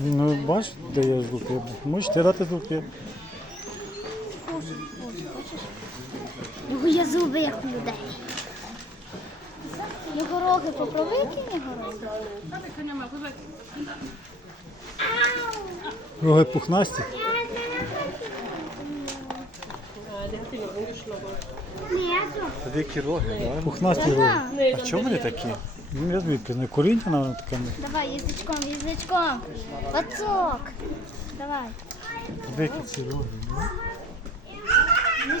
Ну, баш, да я злоке. Мы ще дате злоке. Ну, е, я е. зубы, я хуй ударю. Горохи попробуйте поправити, Рога пухнасті? Нет, не роги? Пухнасті роги, кироги, да? Пухнасти да, роги. Чому вони такі? коріння, наверное, така Давай, язичком, язичком Пацок. Давай. ці роги? Не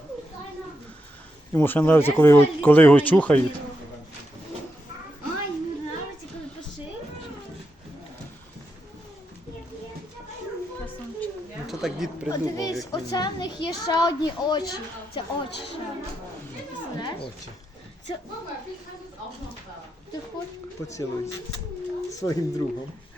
Йому ще подобається, коли його, коли його чухають. Ай, йому коли пиши. Це так діт приймає. А дивісь, оце в них є ще одні очі. Це очі. Поцілується своїм другом.